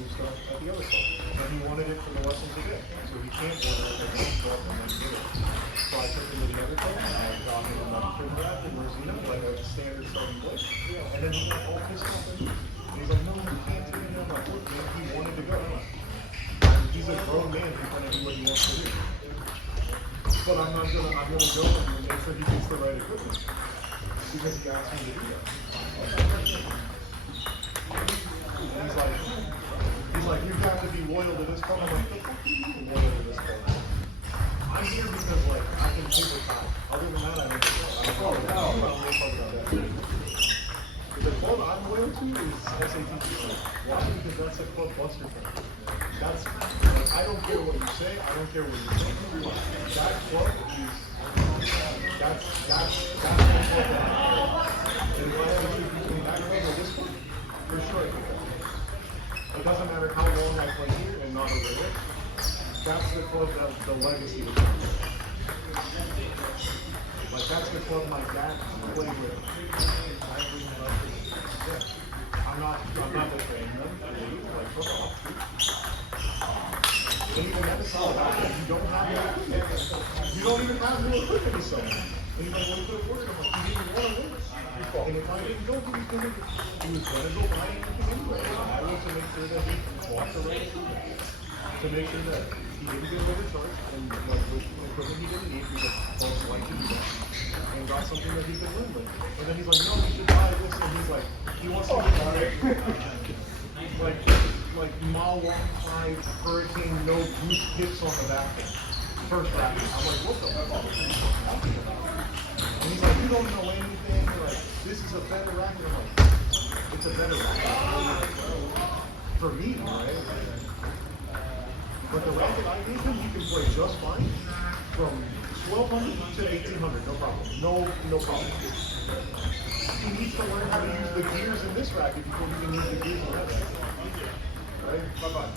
move stuff at the other club. And he wanted it for the lessons today. So he can't order it at one club and then get it. So I took him to the other club and I got him like a rack and Rosina, like a standard starting place. And then he got all pissed off at me. And he's like, no, you can't take him on my foot, man. He wanted to go. He's a grown man who can do what he wants to do. But I'm gonna go and make sure he gets the right equipment. Because he asked me to do that. He's like, you have to be loyal to this club. I'm like, the fuck are you loyal to this club? I'm here because like I can take the time. Other than that, I don't know. The club I'm loyal to is ATTC. Why? Because that's a club buster thing. That's like, I don't care what you say. I don't care what you think. That club is that's the club that I care. And if I have to choose between that club or this club, for sure I pick that. It doesn't matter how long I play here and not over there. That's the club that the legacy is. Like that's the club my dad played with. I'm not betraying them. Like football. And even that is all about it. You don't have no equipment. You don't even have no equipment to sell. And he's like, well, you could have worked. I'm like, you didn't want to work. And if I didn't go, he was going to go buy anything anyway. And I was to make sure that he bought the right equipment. To make sure that he didn't get overcharged and like with equipment he didn't need because folks like to do that. And got something that he could live with. And then he's like, no, you should buy this. And he's like, he wants to get like mile 1-5 hurricane, no goose hits on the back end. First bracket. I'm like, what the fuck are you talking about? And he's like, you don't know anything. Like, this is a better racket. I'm like, it's a better racket. For me, right? But the racket I gave him, you can play just fine. From 1200 to 1800, no problem. No problem. He needs to learn how to use the gears in this racket before he can use the gears in that racket. Right? Bye-bye.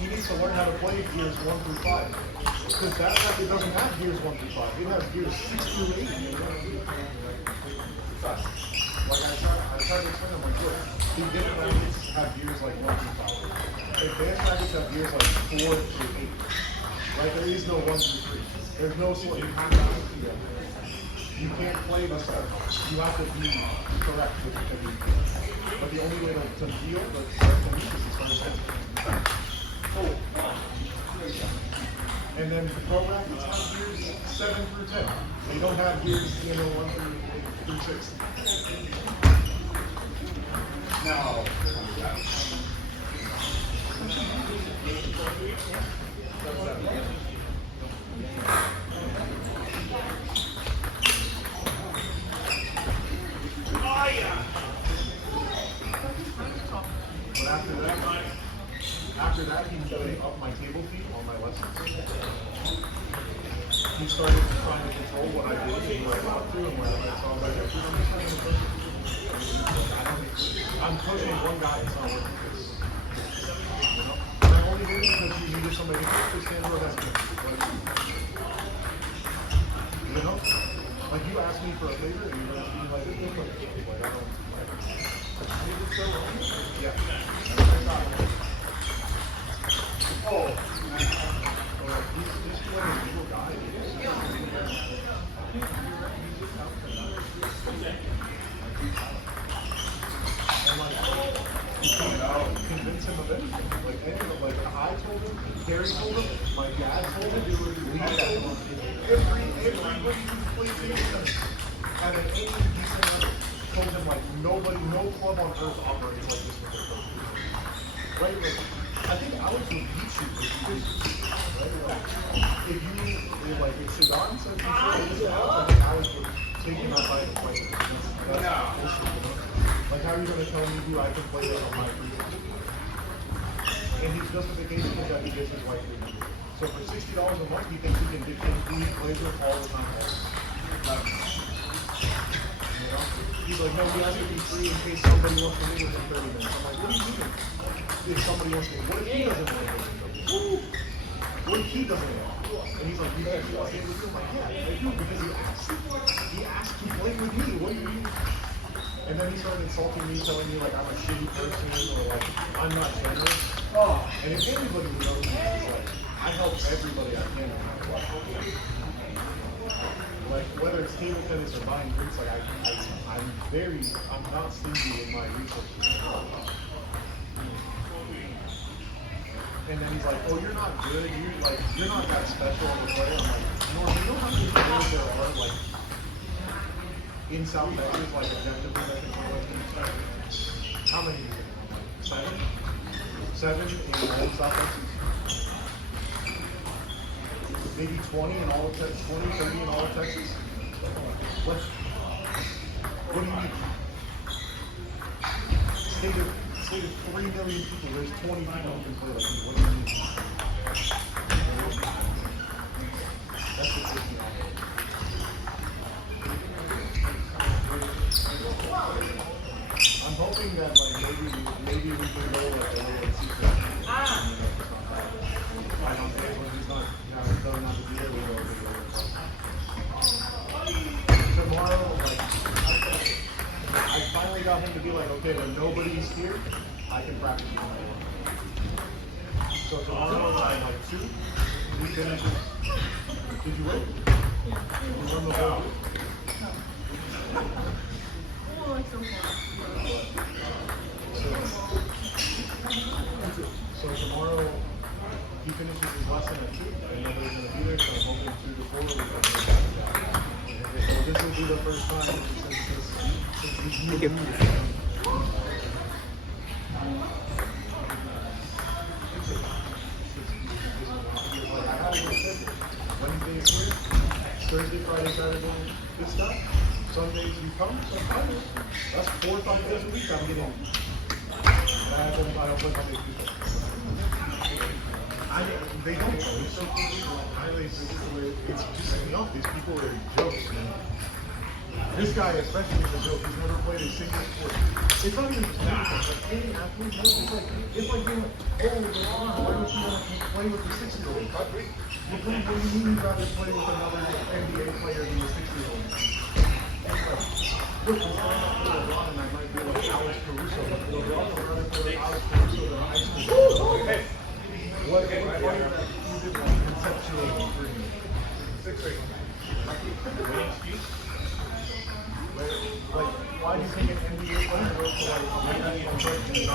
He needs to learn how to play gears 1 through 5. Because that racket doesn't have gears 1 through 5. It has gears 6 through 8. Like I tried to explain, I'm like, look, these different rackets have gears like 1 through 5. Advanced rackets have gears like 4 through 8. Right? There is no 1 through 3. There's no sort. You have to do that. You can't play the start. You have to be correct with the technique. But the only way to deal with technique is to start setting. And then the pro rackets have gears 7 through 10. They don't have gears 1 through 6. Now, but after that, he started up my table feet on my lessons. He started trying to control what I did and what I walked through and what I saw. I'm coaching one guy, it's not working. You know? And I only did it because you needed somebody to stand where that's me. You know? Like you asked me for a favor and you're asking me like, I don't yeah. Oh, he's one of the little guys. And like, you can't convince him of anything. Like I told him, Gary told him, my dad told him, everybody who plays video tennis at an any decent level told him like nobody, no club on earth operates like this with their coach. Right? Like, I think Alex would beat you if you did. Right? Like, if Sagan said you I think Alex would take him outside and fight him. That's bullshit, you know? Like, how are you going to tell me who I can play with on my freedom? And his justification is that he gets his wife freedom. So for $60 a month, he thinks he can dictate who he plays with all the time. You know? He's like, no, he has to be free in case somebody wants to meet with him 30 minutes. I'm like, what do you mean? If somebody wants to, what if he doesn't want to go to him? What if he doesn't want to? And he's like, you guys want to stay with you? I'm like, yeah, I do, because he asked. He asked to play with me. What do you mean? And then he started insulting me, telling me like I'm a shitty person or like I'm not generous. And if anybody who knows me, it's like, I help everybody I can. Like, whether it's table tennis or buying drinks, like, I'm not stingy with my resources. And then he's like, oh, you're not good, you're not that special of a player. I'm like, Norm, you know how many players there are, like, in South Texas, like, objectively that can play like these? How many? Seven? Seven in all of South Texas? Maybe 20 in all of Texas, 20, 30 in all of Texas? What do you need? State of 3 million people, there's 20 people who can play like you. What do you need? That's the 50. I'm hoping that like maybe we can go like a little secret. I don't think he's not he's done not to be there. We'll go tomorrow, like I finally got him to be like, okay, when nobody's here, I can practice with my work. So tomorrow at like 2, we finish. Did you wait? You run the whole week? So tomorrow he finishes his lesson at 2 and nobody's going to be there, so I'm hoping 2 to 4 we can get so this will be the first time since he's new. I have a schedule. Wednesday is here, Thursday, Friday, Saturday, this stuff. Sundays you come, sometimes. That's 4 or 5 days a week I'm getting. I don't play Monday, Tuesday. They don't know. It's just enough. These people are jokes, man. This guy especially is a joke. He's never played a single sport. It's not even just like any athlete. It's like being like, oh, LeBron, why don't you want to play with the 6-year-old? What do you mean you'd rather play with another NBA player than the 6-year-old? Look, we're going up to LeBron and I might be like Alex Caruso. LeBron would rather play with Alex Caruso than high school. What player that you did like conceptual for you? 6 years. Like, why do you think an NBA player goes to like maybe a professional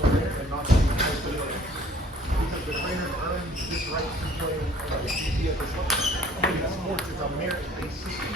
player and not to be high school? Because the trainer earns this right to play at this level. In sports, it's a merit-based system.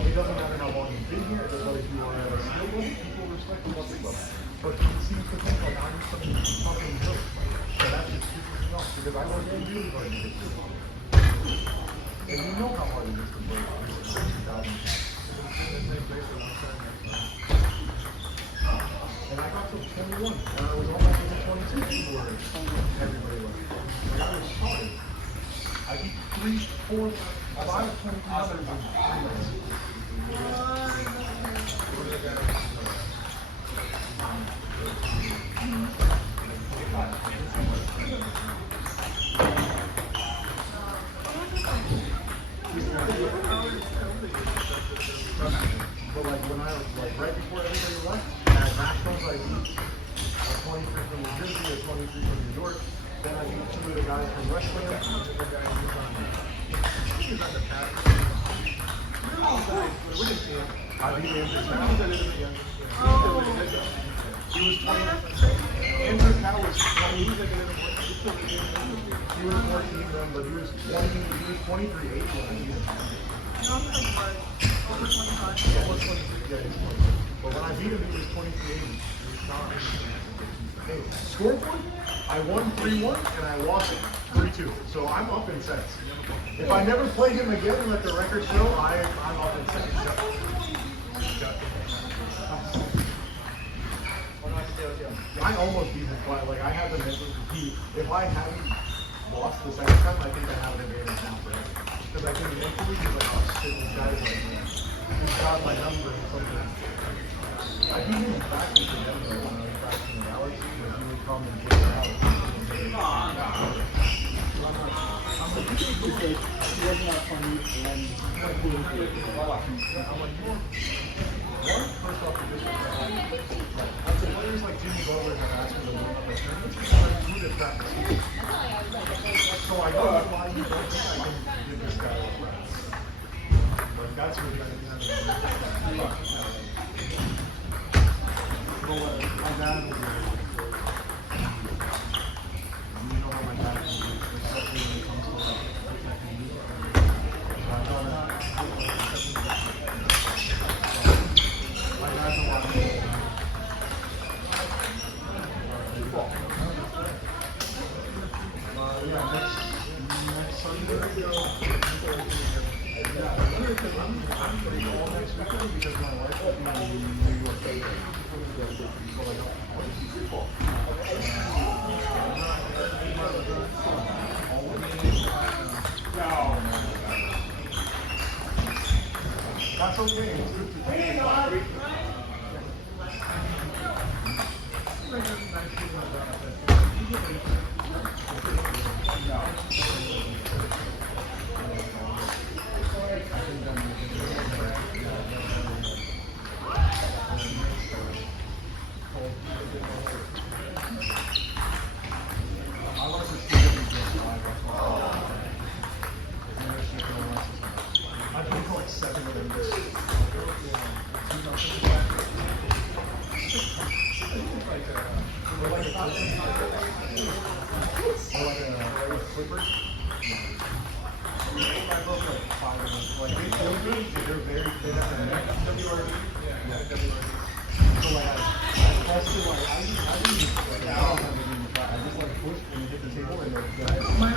It doesn't matter how long you've been here, it doesn't matter if you are at a skill level, people respect what they love. But he seems to think like I'm some fucking joke. So that's just stupid enough because I know it's really hard to get through. And you know how hard it is to play. And I got to 21, and I was almost in the 22 before everybody was. Like I was sorry. I beat 3, 4, 5, 20 others in 3 minutes. But like when I was like right before everybody left, at nationals I beat a 23 from New Jersey, a 23 from New York. Then I beat 2 of the guys from Wrestling. I beat him just now. He was 20. Andrew Cow was 20. He was 14 then, but he was 20. He was 23, 8 when I beat him. Almost 23. Yeah, he's 20. But when I beat him, he was 23, 80. Hey, scoreboard, I won 3-1 and I lost 3-2. So I'm up in sets. If I never play him again and let the record show, I'm up in sets. I almost beat him, but like I have the mental compete. If I hadn't lost the second time, I think I have an advantage now forever. Because I think mentally he's like, oh shit, this guy's like, he's got my number or something. I beat him back with the number when I was practicing with Alex, because he would come and get it out. I'm like, he wasn't that funny, and I'm like, first off, the district, I'd say players like Jimmy Butler have asked me to learn on the tournament. track and field. So I don't know why you don't think I can give this guy a rest. Like that's what you my dad will do it. You know how my dad will do it, especially when it comes to like protecting you. So I don't know. My dad's a lot of yeah, next Sunday, yeah, I'm free all next weekend because my wife will be in New York City. So like, that's okay. It's good to I've been to like 7 of them this year. Clippers. Like they feel good, they're very thin at the neck. So like I tested like I didn't like I don't have it in the I just like pushed and hit the table and like I put mine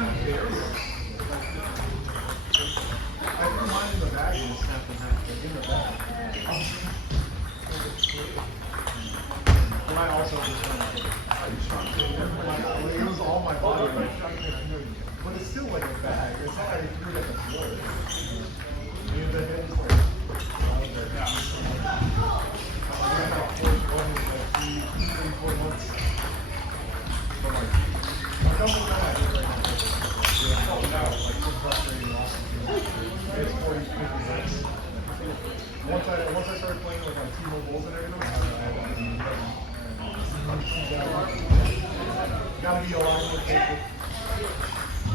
in the bag and snapped in half. Like in the bag. But I also just went like it was all my body. But it's still like a bag. It's not like I threw it at the floor. And the head is like, I got 4 like 3-4 months. But like, I'm done with that right now. Yeah, I felt out, like, so frustrating and awesome. It's 40-50 minutes. Once I started playing with like T-Mobiles and everything, I had to be gotta be aligned with people.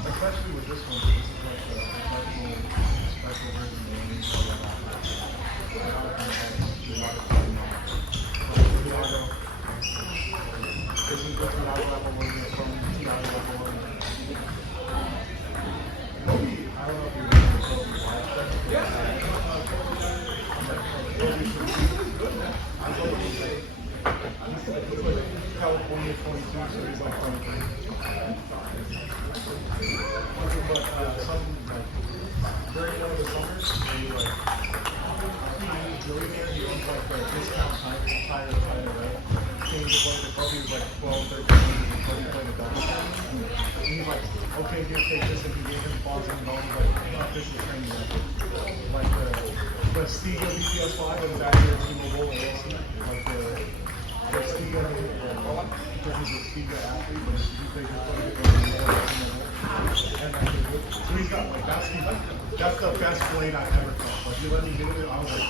Especially with this one, this is like a special version of the so this is just an level 1 from level 1. Maybe, I don't know if you're going to go to he's like California 22, so he's like 23. But some like during one of the summers, they like billionaire, he owns like a discount tire, right? Came to play the club, he was like 12, 13, and he played a double. And he's like, okay, here, take this, and he gave him $1,000. Like, this is training. Like the Stiga BTS 5 and back here T-Mobile ALC, like the Stiga, because he's a Stiga athlete, but he plays the play and so he's got like that's the best blade I've ever felt. Like you let me hit it, I was like,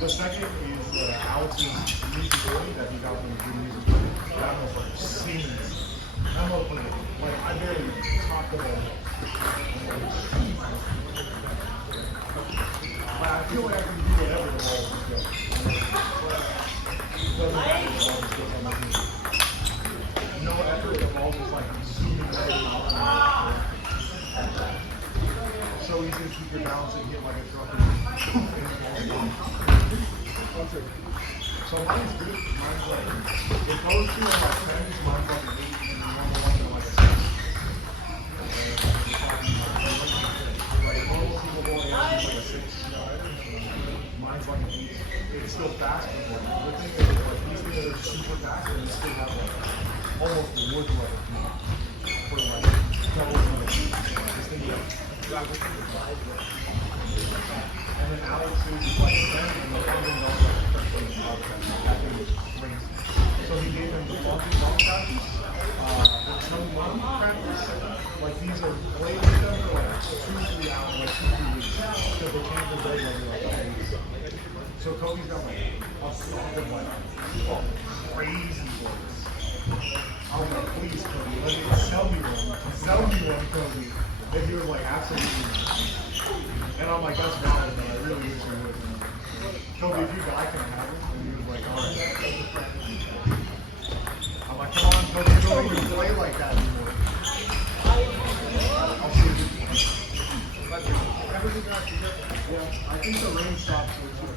the second is Alex's music blade that he got from the good music blade. That was like Siemens. That motherfucker, like I barely talked about it. But I feel like I can do whatever the ball is good. No effort, the ball just like zooming right out. So easy to keep your balance and hit like a truck. So mine's good. Mine's like, if those two are like 10s, mine's like an 8, and the number ones are like a 6. Like normal single ball is like a 6. Mine's like an 8. It's still fast, but the thing is, like, these things are super fast and they still have like almost the wood level for like double level. This thing is and then Alex is like a friend and the funding goes like especially in the podcast. So he gave him the funding long practice, the 2-month practice. Like these are played with them for like 2-3 hours, like 2-3 weeks. Because they change the day every like 2 weeks. So Kobe's got like a solid like crazy voice. And I'm like, that's valid, but I really wish you would. Toby, if you I can have him. And he was like, all right. I'm like, come on, Toby, you don't even play like that anymore. I'll see you. Yeah, I think the rain stops here too.